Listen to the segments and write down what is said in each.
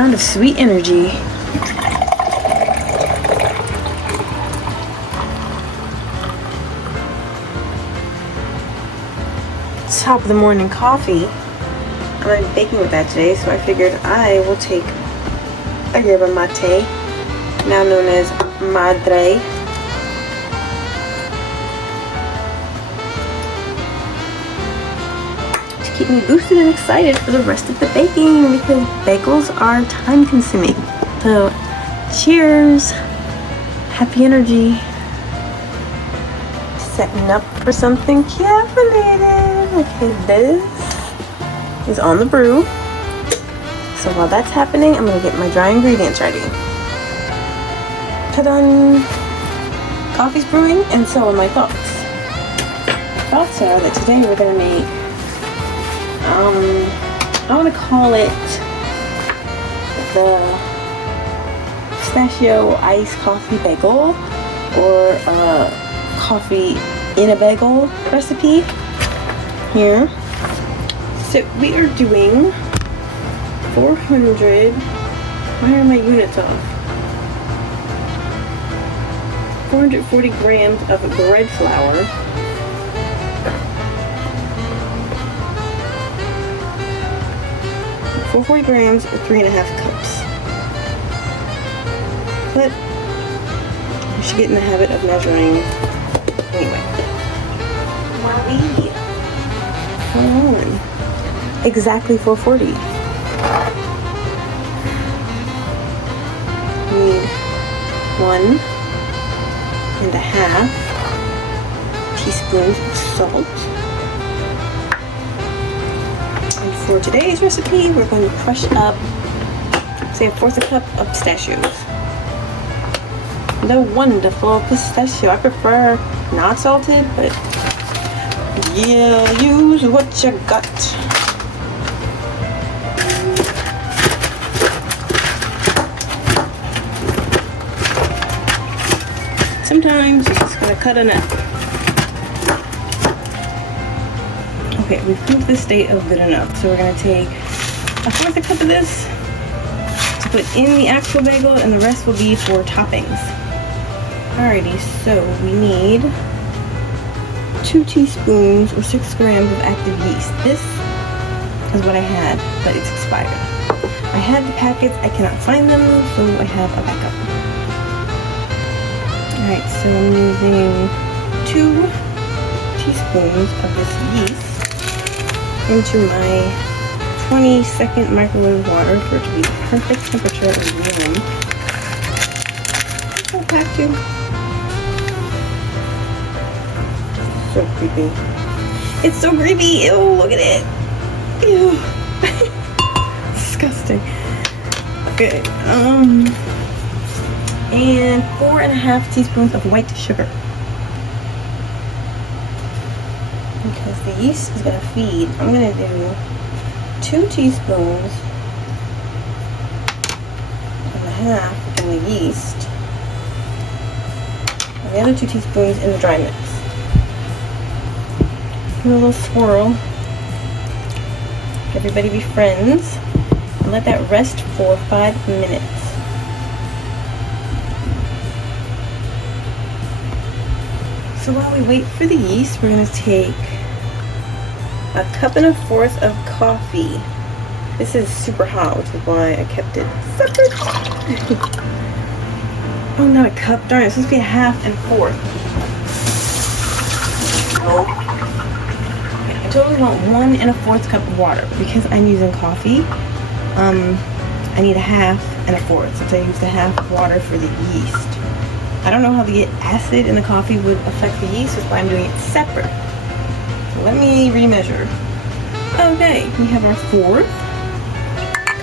sound of sweet energy. Top of the morning coffee. I'm going to be baking with that today, so I figured I will take a yerba mate, now known as madre. To keep me boosted and excited for the rest of the baking, because bagels are time consuming. So cheers, happy energy. Setting up for something caffeinated. Okay, this is on the brew. So while that's happening, I'm gonna get my dry ingredients ready. Ta-da! Coffee's brewing, and so are my thoughts. Thoughts are that today we're gonna make, I wanna call it the pistachio iced coffee bagel, or coffee in a bagel recipe here. So we are doing 400, why are my units off? 440 grams of bread flour, grams or 3.5 cups. But you should get in the habit of measuring anyway. Hold on. Exactly 440. Need 1.5 teaspoons of salt. And for today's recipe, we're going to crush up, say, 1/4 cup of pistachios. The wonderful pistachio. I prefer not salted, but yeah, use what you got. Sometimes you just gotta cut a nut. Okay, we've proved this state of good enough. So we're gonna take 1/4 cup of this to put in the actual bagel, and the rest will be for toppings. Alrighty, so we need 2 teaspoons or 6 grams of active yeast. This is what I had, but it's expired. I had the packets, I cannot find them, so I have a backup. Alright, so I'm using 2 teaspoons of this yeast into my 20-second microwave water for it to be the perfect temperature of the room. I'll pack too. So creepy. It's so creepy. Ew, look at it. Ew. Disgusting. Okay. And 4.5 teaspoons of white sugar. Because the yeast is gonna feed, I'm gonna do 2 teaspoons and a half in the yeast, and the other 2 teaspoons in the dry mix. Give it a little swirl. Everybody be friends. And let that rest for 5 minutes. So while we wait for the yeast, we're going to take 1.25 cups of coffee. This is super hot, which is why I kept it separate. Oh, not a cup. Darn, it's supposed to be 1/2 and 1/4. Oh. I totally want 1 1/4 cup of water. Because I'm using coffee, I need 1/2 and 1/4, since I used 1/2 of water for the yeast. I don't know how the acid in the coffee would affect the yeast, that's why I'm doing it separate. So let me remeasure. Okay, we have our 1/4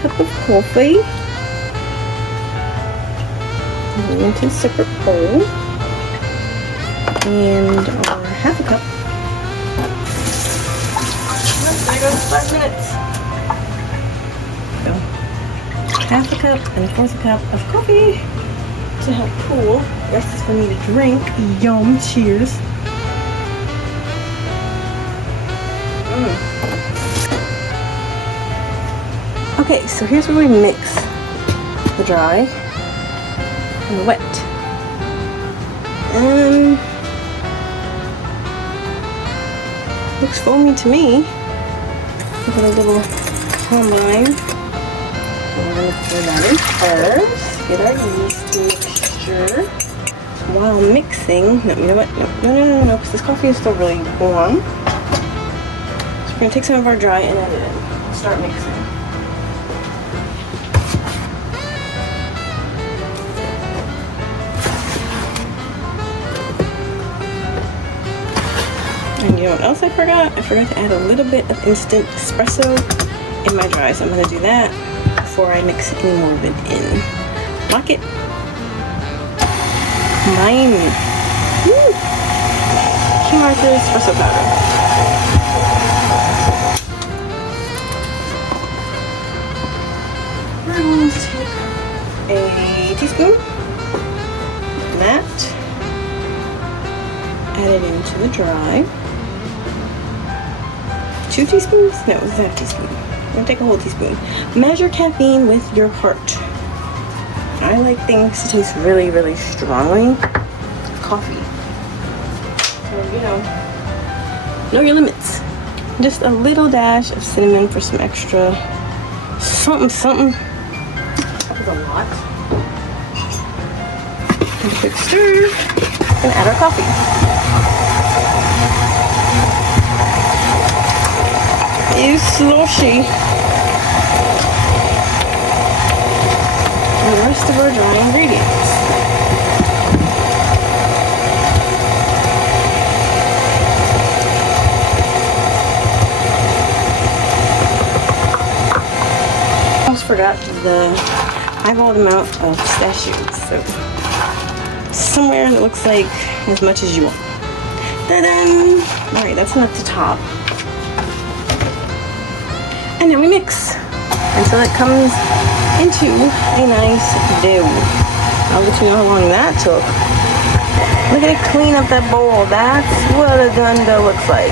cup of coffee. Into a separate bowl. And our 1/2 cup. There goes 5 minutes. So, 1/2 cup and 1/4 cup of coffee to help cool. The rest is for me to drink. Yum, cheers. Okay, so here's where we mix the dry and the wet. Looks foamy to me. Look at a little combine. So we're going to pour that in first. Get our yeast mixture. While mixing, no, you know what? No, because this coffee is still really warm. So we're going to take some of our dry and add it in. Start mixing. And you know what else I forgot? I forgot to add a little bit of instant espresso in my dry. So I'm going to do that before I mix any more of it in. Lock it. Mine. Woo! King Arthur espresso powder. We're going to take a teaspoon of that, add it into the dry. 2 teaspoons? No, it's half a teaspoon. We're gonna take a whole teaspoon. Measure caffeine with your heart. I like things to taste really, really strongly. Coffee. So, you know your limits. Just a little dash of cinnamon for some extra something. That was a lot. And a quick stir. And add our coffee. It's sloshy. And the rest of our dry ingredients. I almost forgot the eyeballed amount of pistachios. So somewhere that looks like as much as you want. Ta-da! Alright, that's enough to top. And then we mix until it comes into a nice dough. I'll let you know how long that took. Look at it clean up that bowl. That's what a done dough looks like.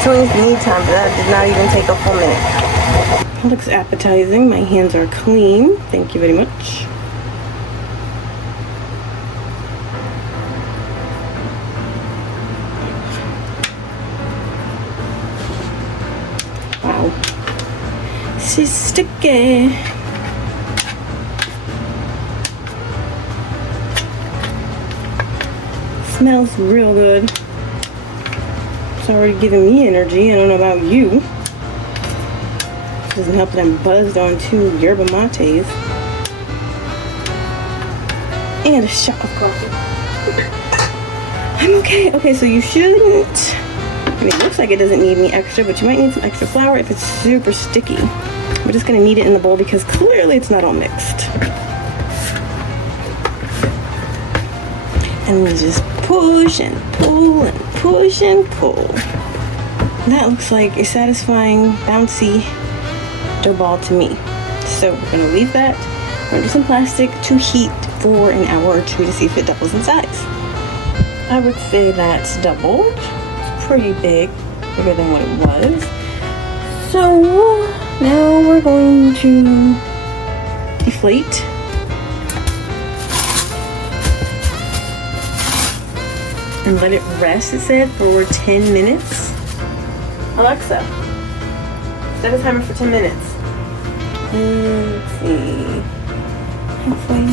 Still needs knead time, but that did not even take a full minute. It looks appetizing. My hands are clean. Thank you very much. Wow. She's sticky. Smells real good. It's already giving me energy. I don't know about you. Doesn't help that I'm buzzed on 2 yerba mates. And a shot of coffee. I'm okay. Okay, so you shouldn't. I mean, it looks like it doesn't need any extra, but you might need some extra flour if it's super sticky. We're just gonna knead it in the bowl because clearly it's not all mixed. And we just push and pull and push and pull. That looks like a satisfying, bouncy dough ball to me. So we're gonna leave that under some plastic to heat for an hour or 2 to see if it doubles in size. I would say that's doubled. It's pretty big, bigger than what it was. So now we're going to deflate. And let it rest, it said, for 10 minutes. Alexa, set a timer for 10 minutes. Let's see. Hopefully.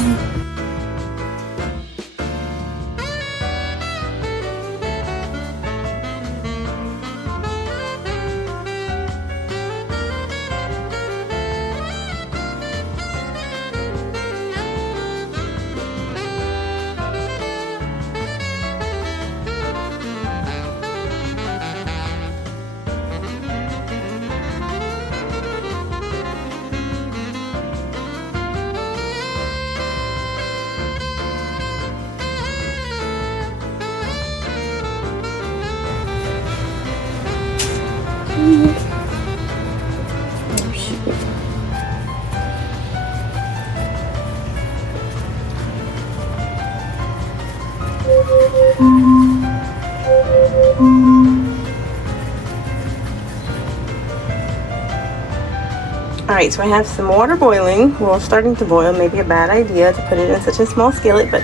Alright, so I have some water boiling. Well, starting to boil. Maybe a bad idea to put it in such a small skillet, but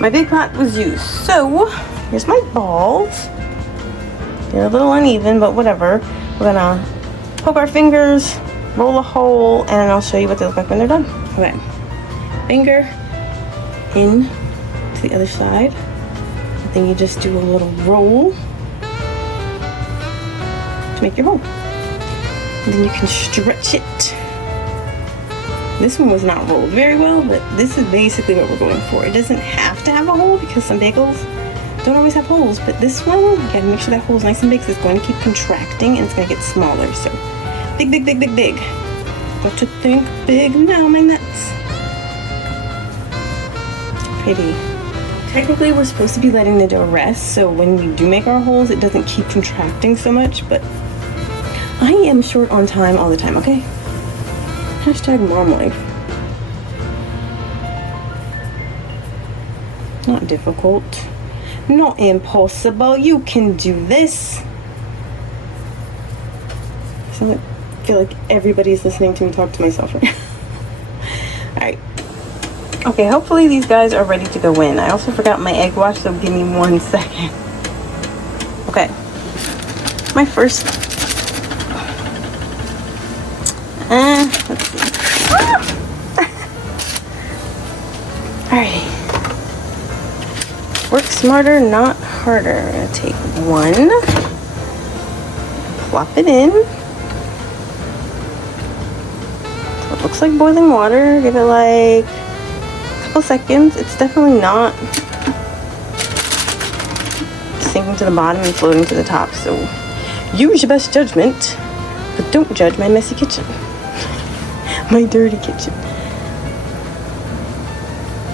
my big pot was used. So, here's my balls. They're a little uneven, but whatever. We're gonna poke our fingers, roll a hole, and I'll show you what they look like when they're done. Okay. Finger in to the other side. And then you just do a little roll to make your hole. And then you can stretch it. This one was not rolled very well, but this is basically what we're going for. It doesn't have to have a hole because some bagels don't always have holes, but this one, you gotta make sure that hole is nice and big, so it's going to keep contracting and it's gonna get smaller. So big, big, big, big, big. Got to think big now, my nuts. Pretty. Technically, we're supposed to be letting the dough rest, so when we do make our holes, it doesn't keep contracting so much, but I am short on time all the time, okay? Hashtag mom life. Not difficult. Not impossible. You can do this. I feel like everybody's listening to me talk to myself right now. Alright. Okay, hopefully these guys are ready to go in. I also forgot my egg wash, so give me 1 second. Okay. My first... let's see. Alright. Work smarter, not harder. I'm going to take one. Plop it in. So it looks like boiling water. Give it like a couple seconds. It's definitely not sinking to the bottom and floating to the top. So use your best judgment, but don't judge my messy kitchen. My dirty kitchen.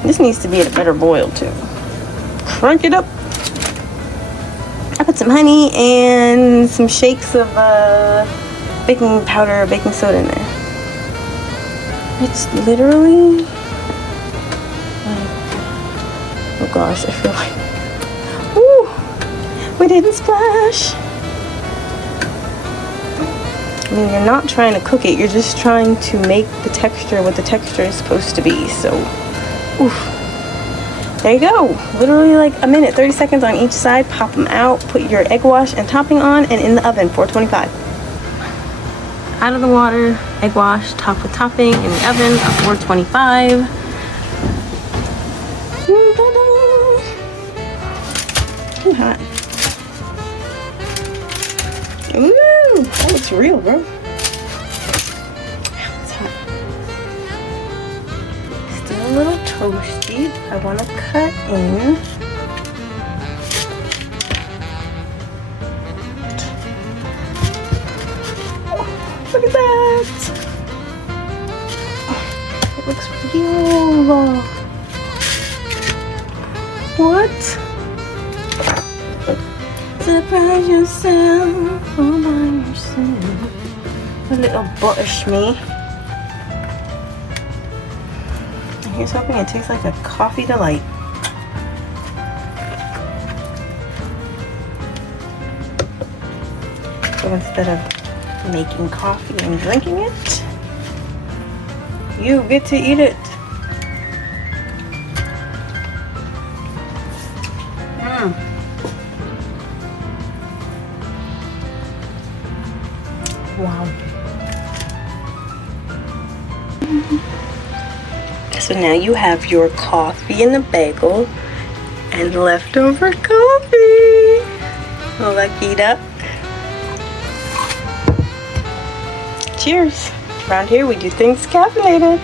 This needs to be at a better boil too. Crank it up. I put some honey and some shakes of baking powder, baking soda in there. It's literally like, oh gosh, I feel like, ooh, we didn't splash. I mean, you're not trying to cook it, you're just trying to make the texture what the texture is supposed to be. So, oof. There you go. Literally like a minute, 30 seconds on each side. Pop them out, put your egg wash and topping on, and in the oven, 425. Out of the water, egg wash, top with topping, in the oven at 425. Too hot. Ooh, that looks real, bro. It's hot. Still a little toasty. I want to cut in. Oh, look at that. Oh, it looks real. What? Surprise yourself all by yourself. A little buttish me. And here's hoping it tastes like a coffee delight. So instead of making coffee and drinking it, you get to eat it. Wow. So now you have your coffee and the bagel and leftover coffee. Lucky duck. Cheers. Around here we do things caffeinated.